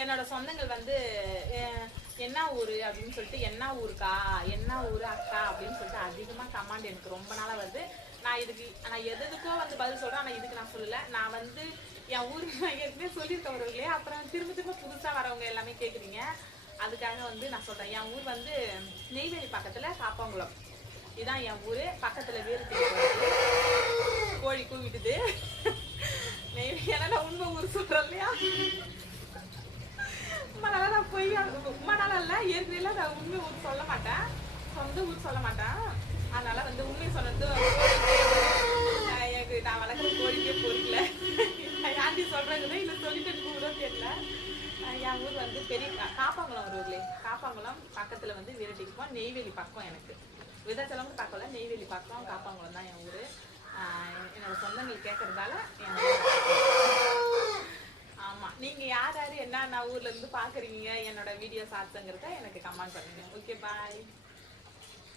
என்னோட சொந்தங்கள் வந்து என்ன ஊர் அப்படின்னு சொல்லிட்டு என்ன ஊருக்கா என்ன ஊர் அக்கா அப்படின்னு சொல்லிட்டு அதிகமாக கமாண்ட் எனக்கு ரொம்ப நாளாக வருது. நான் எதுக்கோ வந்து பதில் சொல்கிறேன். ஆனால் இதுக்கு நான் சொல்லலை. நான் வந்து என் ஊருக்கு நான் ஏற்கனவே சொல்லியிருக்கவர்களே, அப்புறம் திரும்ப புதுசாக வரவங்க எல்லாமே கேட்குறீங்க. அதுக்காக வந்து நான் சொல்கிறேன். என் ஊர் வந்து நெய்வேலி பக்கத்தில் காப்பாங்குளம். இதுதான் என் ஊர். பக்கத்தில் வேறு கோழி கூவிட்டுது. நெய்வேலி ஏன்னா நான் உண்மை ஊர் சொல்கிறேன் இல்லையா. ரொம்ப நாளாக நான் போய் ரொம்ப நாளாக இல்லை, ஏற்கனவே நான் உண்மை ஊர் சொல்ல மாட்டேன், சொந்த ஊர் சொல்ல மாட்டேன். அதனால வந்து உண்மை சொன்னது எனக்கு நான் வளர்க்குற கோழிக்கே பொறுக்கல. ஆண்டி சொல்கிறாங்க இல்லை சொல்லிட்டு கூட தெரியல. என் ஊர் வந்து பெரிய காப்பாங்குளம் ஒரு ஊர்லேயே. காப்பாங்குளம் பக்கத்தில் வந்து வீரட்டிக்குப்போம். நெய்வேலி பக்கம் எனக்கு விதாச்சலம் பக்கம்ல, நெய்வேலி பக்கம் காப்பாங்குளம் தான் என் ஊர். என்னோட சொந்தங்கள் கேட்கறதால என் ஆமா. நீங்க யார் யாரு என்ன ஊர்ல இருந்து பாக்குறீங்க என்னோட வீடியோ சாட்சங்கிறத எனக்கு கமெண்ட் பண்ணுங்க. ஓகே, பாய்.